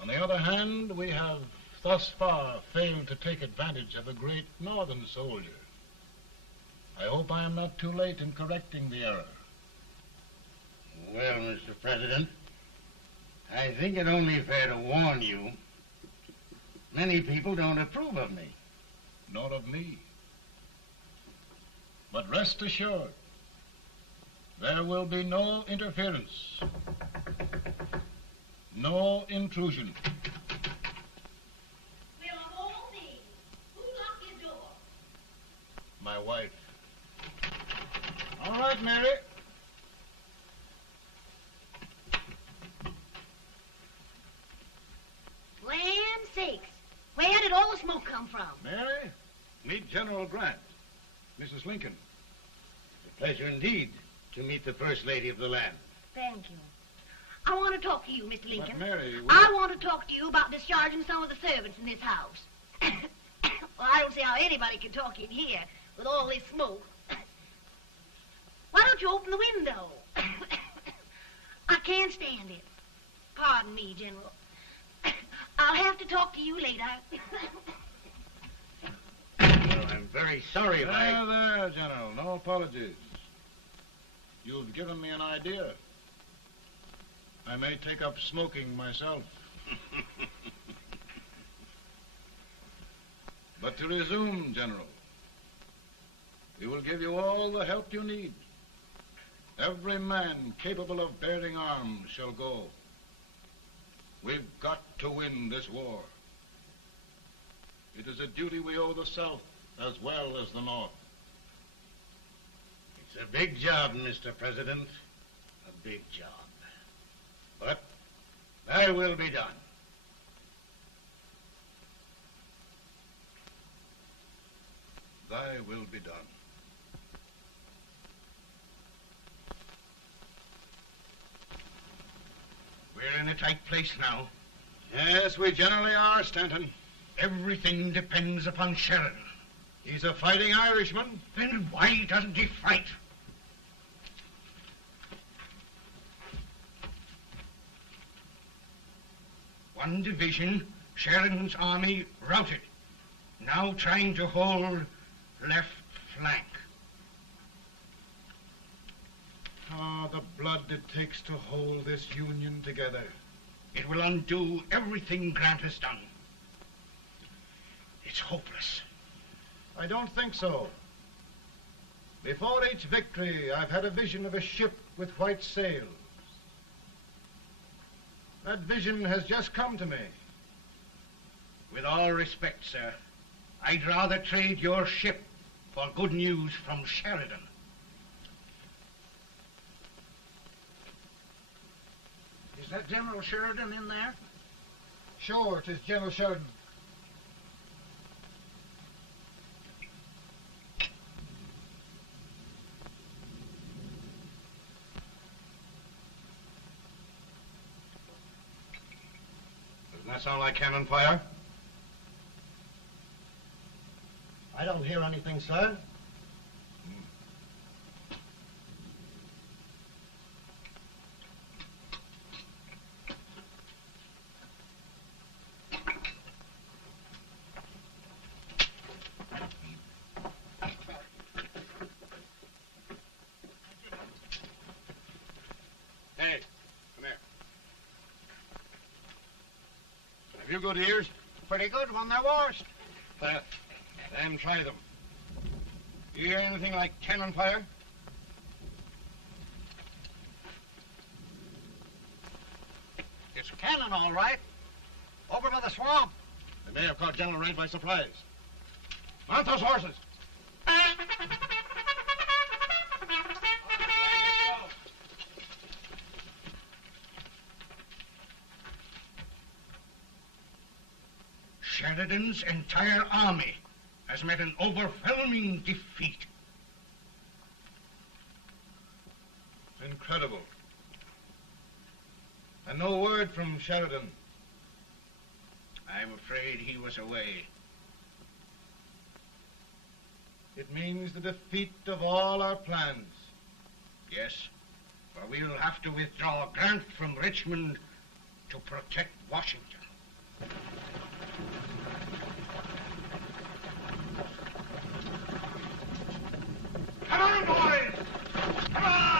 On the other hand, we have thus far failed to take advantage of a great Northern soldier. I hope I am not too late in correcting the error. Well, Mr. President, I think it only fair to warn you. Many people don't approve of me. Nor of me. But rest assured, there will be no interference, no intrusion. Well, of all things, who locked your door? My wife. All right, Mary. Land sakes, where did all the smoke come from? Mary, meet General Grant, Mrs. Lincoln. It's a pleasure indeed to meet the First Lady of the land. Thank you. I want to talk to you, Mr. Lincoln. But Mary, I want to talk to you about discharging some of the servants in this house. Well, I don't see how anybody can talk in here with all this smoke. Why don't you open the window? I can't stand it. Pardon me, General. I'll have to talk to you later. Well, I'm very sorry if There, General. No apologies. You've given me an idea. I may take up smoking myself. But to resume, General, we will give you all the help you need. Every man capable of bearing arms shall go. We've got to win this war. It is a duty we owe the South as well as the North. It's a big job, Mr. President. A big job. But thy will be done. Thy will be done. We're in a tight place now. Yes, we generally are, Stanton. Everything depends upon Sheridan. He's a fighting Irishman. Then why doesn't he fight? One division, Sheridan's army routed. Now trying to hold left flank. Ah, the blood it takes to hold this Union together. It will undo everything Grant has done. It's hopeless. I don't think so. Before each victory, I've had a vision of a ship with white sails. That vision has just come to me. With all respect, sir, I'd rather trade your ship for good news from Sheridan. Is that General Sheridan in there? Sure, it is General Sheridan. Doesn't that sound like cannon fire? I don't hear anything, sir. Hey, come here. Have you good ears? Pretty good when they're washed. Then try them. You hear anything like cannon fire? It's cannon, all right. Over by the swamp. They may have caught General Range by surprise. Mount those horses. Sheridan's entire army has met an overwhelming defeat. Incredible. And no word from Sheridan. I'm afraid he was away. It means the defeat of all our plans. Yes, for we'll have to withdraw Grant from Richmond to protect Washington. Come on, boys! Come on!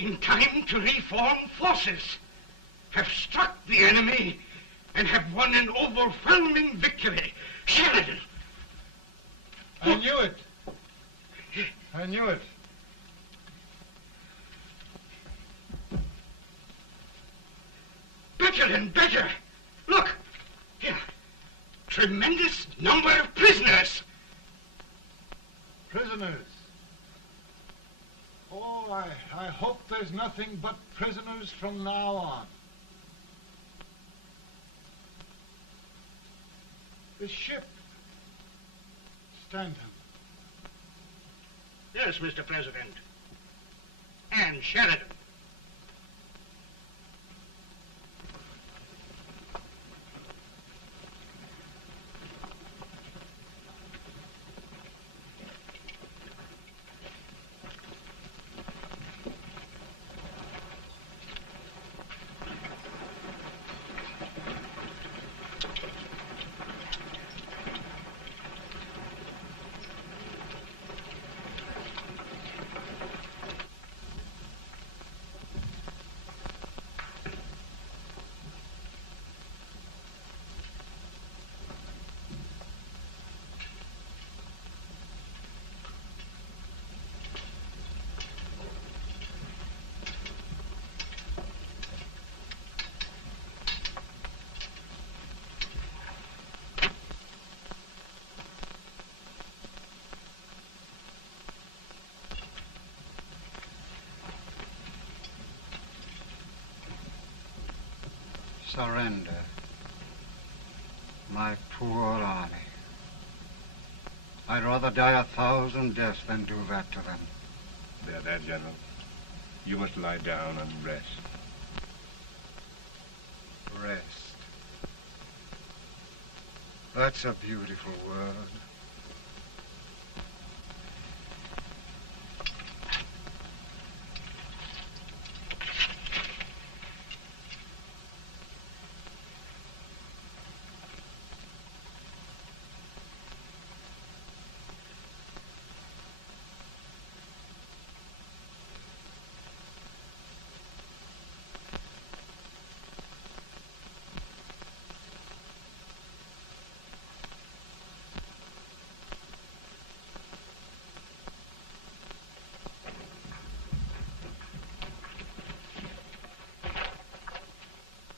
in time to reform forces, have struck the enemy, and have won an overwhelming victory. Sheridan! I knew it. I knew it. Better and better. Look, here. Tremendous number of prisoners. Prisoners. Oh, I hope there's nothing but prisoners from now on. The ship. Stanton. Yes, Mr. President. And Sheridan. Surrender. My poor army. I'd rather die 1,000 deaths than do that to them. There, General. You must lie down and rest. Rest. That's a beautiful word.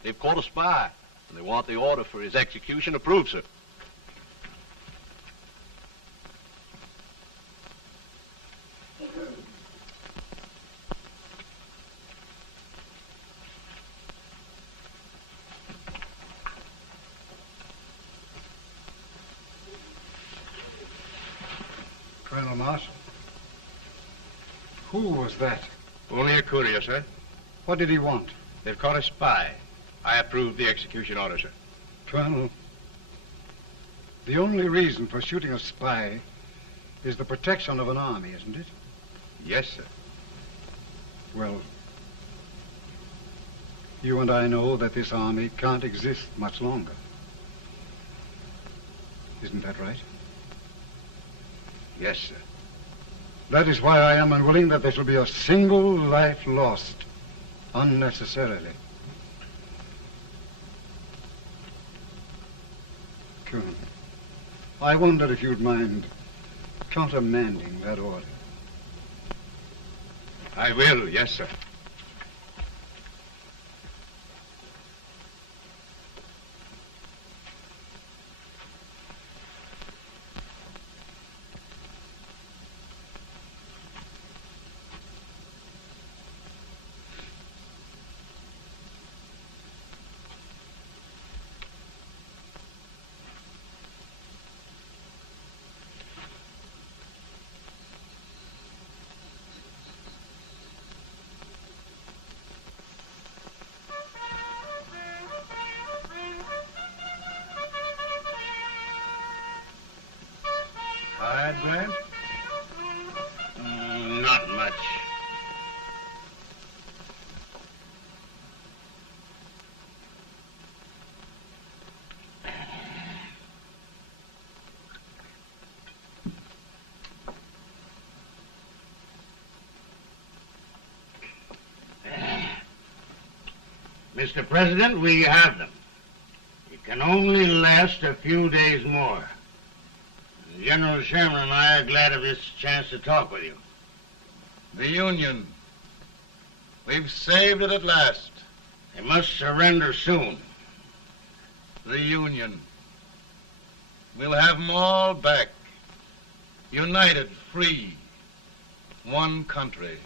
They've caught a spy, and they want the order for his execution approved, sir. Colonel Marshall. Who was that? Only a courier, sir. What did he want? They've caught a spy. I approve the execution order, sir. Colonel, the only reason for shooting a spy is the protection of an army, isn't it? Yes, sir. Well, you and I know that this army can't exist much longer. Isn't that right? Yes, sir. That is why I am unwilling that there shall be a single life lost unnecessarily. Colonel, I wonder if you'd mind countermanding that order. I will, yes, sir. Mr. President, we have them. It can only last a few days more. General Sherman and I are glad of this chance to talk with you. The Union. We've saved it at last. They must surrender soon. The Union. We'll have them all back. United, free. One country.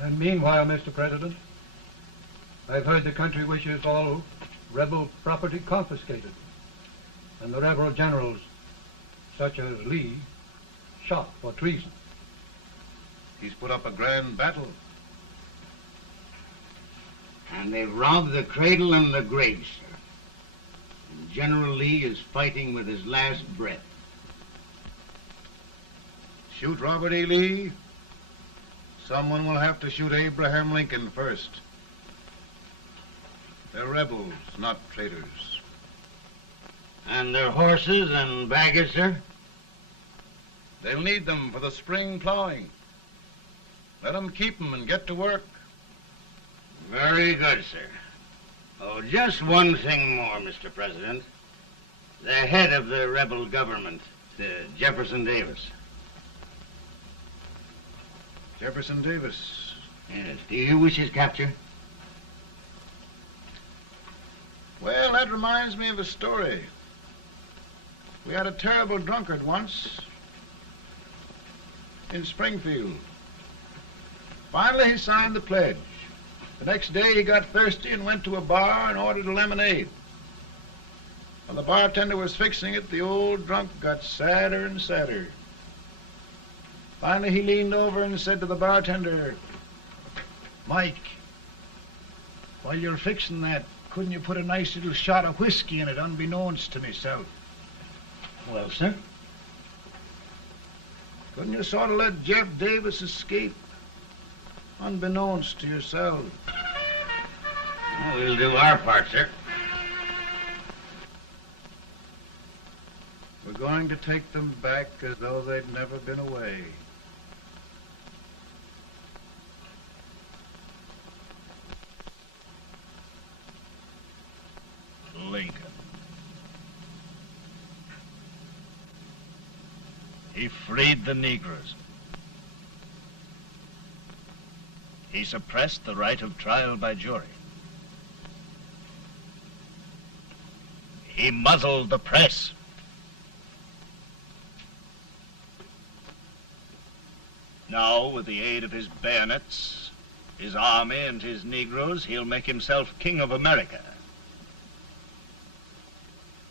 And meanwhile, Mr. President, I've heard the country wishes all rebel property confiscated, and the rebel generals, such as Lee, shot for treason. He's put up a grand battle. And they've robbed the cradle and the grave, sir. And General Lee is fighting with his last breath. Shoot Robert E. Lee? Someone will have to shoot Abraham Lincoln first. They're rebels, not traitors. And their horses and baggage, sir? They'll need them for the spring plowing. Let them keep them and get to work. Very good, sir. Oh, just one thing more, Mr. President. The head of the rebel government, Jefferson Davis. Jefferson Davis? Yes. Do you wish his capture? Well, that reminds me of a story. We had a terrible drunkard once in Springfield. Finally, he signed the pledge. The next day, he got thirsty and went to a bar and ordered a lemonade. While the bartender was fixing it, the old drunk got sadder and sadder. Finally, he leaned over and said to the bartender, "Mike, while you're fixing that, couldn't you put a nice little shot of whiskey in it, unbeknownst to myself?" Well, sir? Couldn't you sort of let Jeff Davis escape, unbeknownst to yourself? Well, we'll do our part, sir. We're going to take them back as though they'd never been away. Lincoln. He freed the Negroes. He suppressed the right of trial by jury. He muzzled the press. Now, with the aid of his bayonets, his army, and his Negroes, he'll make himself King of America.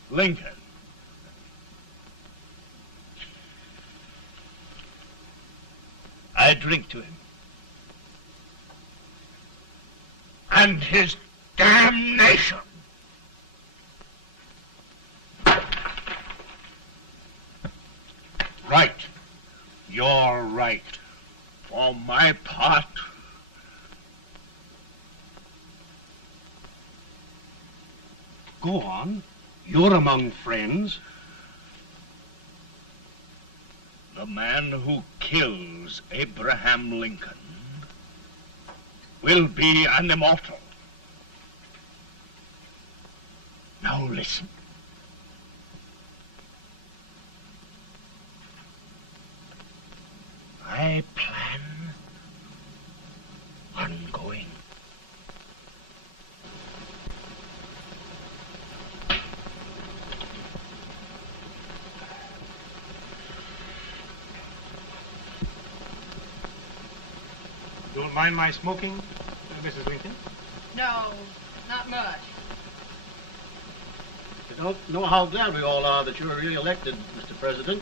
Lincoln. I drink to him. And his damnation. Right. You're right. For my part, go on. You're among friends. The man who kills Abraham Lincoln will be an immortal. Now listen. I plan on going. Don't mind my smoking, Mrs. Lincoln? No, not much. You don't know how glad we all are that you're re-elected, Mr. President.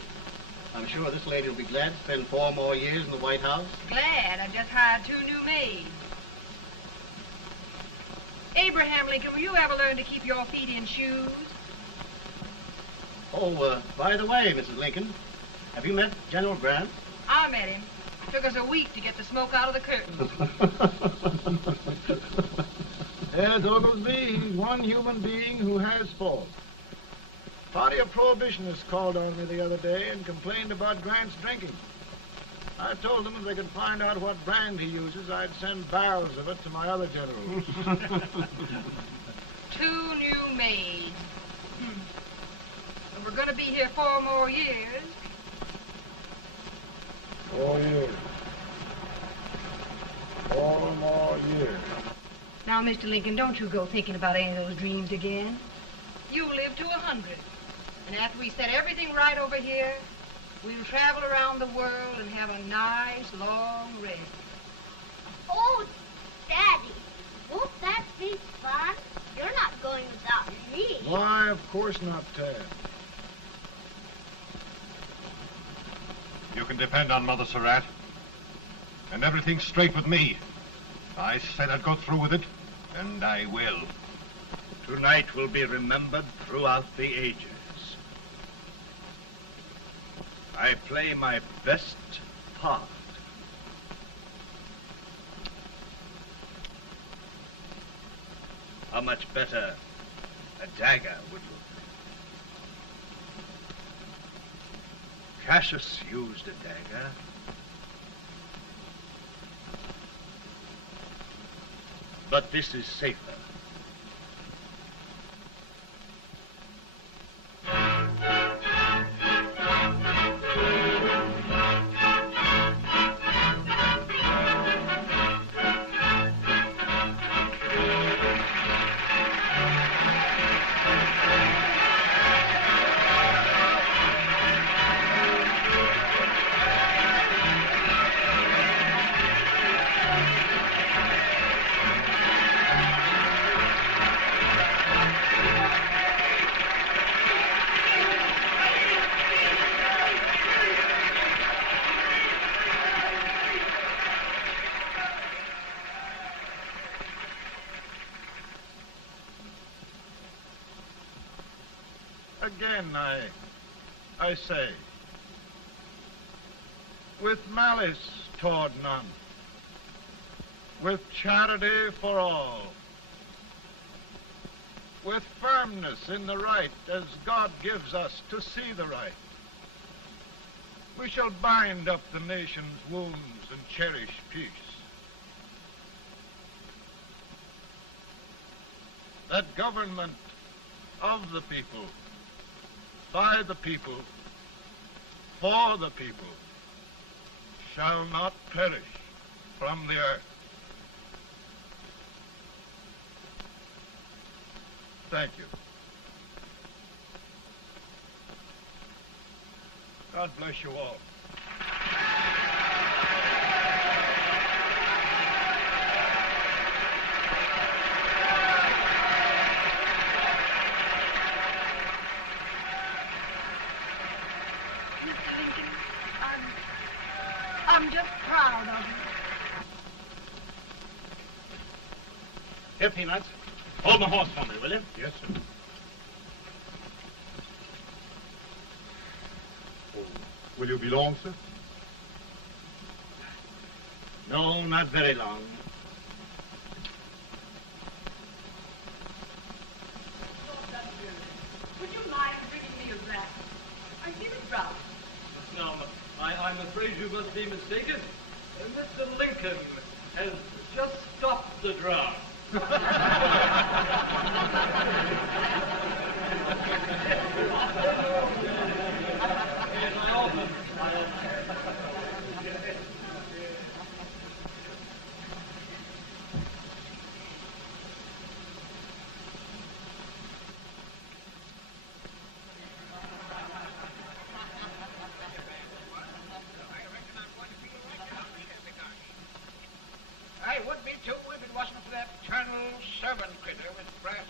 I'm sure this lady will be glad to spend 4 more years in the White House. Glad. I've just hired 2 new maids. Abraham Lincoln, will you ever learn to keep your feet in shoes? Oh, by the way, Mrs. Lincoln, have you met General Grant? I met him. It took us a week to get the smoke out of the curtains. Yes, Oglesby, he's one human being who has faults. Party of Prohibitionists called on me the other day and complained about Grant's drinking. I told them if they could find out what brand he uses, I'd send barrels of it to my other generals. 2 new maids. And we're going to be here 4 more years. 4 years. 4 more years. Now, Mr. Lincoln, don't you go thinking about any of those dreams again. You live to 100. And after we set everything right over here, we'll travel around the world and have a nice, long rest. Oh, Daddy, won't that be fun? You're not going without me. Why, of course not, Tad. You can depend on Mother Surratt. And everything's straight with me. I said I'd go through with it, and I will. Tonight will be remembered throughout the ages. I play my best part. How much better a dagger would look. Cassius used a dagger. But this is safer. Again, I say, with malice toward none, with charity for all, with firmness in the right as God gives us to see the right, we shall bind up the nation's wounds and cherish peace. That government of the people, by the people, for the people, shall not perish from the earth. Thank you. God bless you all. Mr. Lincoln, I'm just proud of you. Here, Peanuts. Hold my horse for me, will you? Yes, sir. Oh, will you be long, sir? No, not very long. Would you mind bringing me a wrap? I feel it brown. No, I'm afraid you must be mistaken. Mr. Lincoln has just stopped the draft. I would be too if it wasn't for that Colonel Servant critter with brass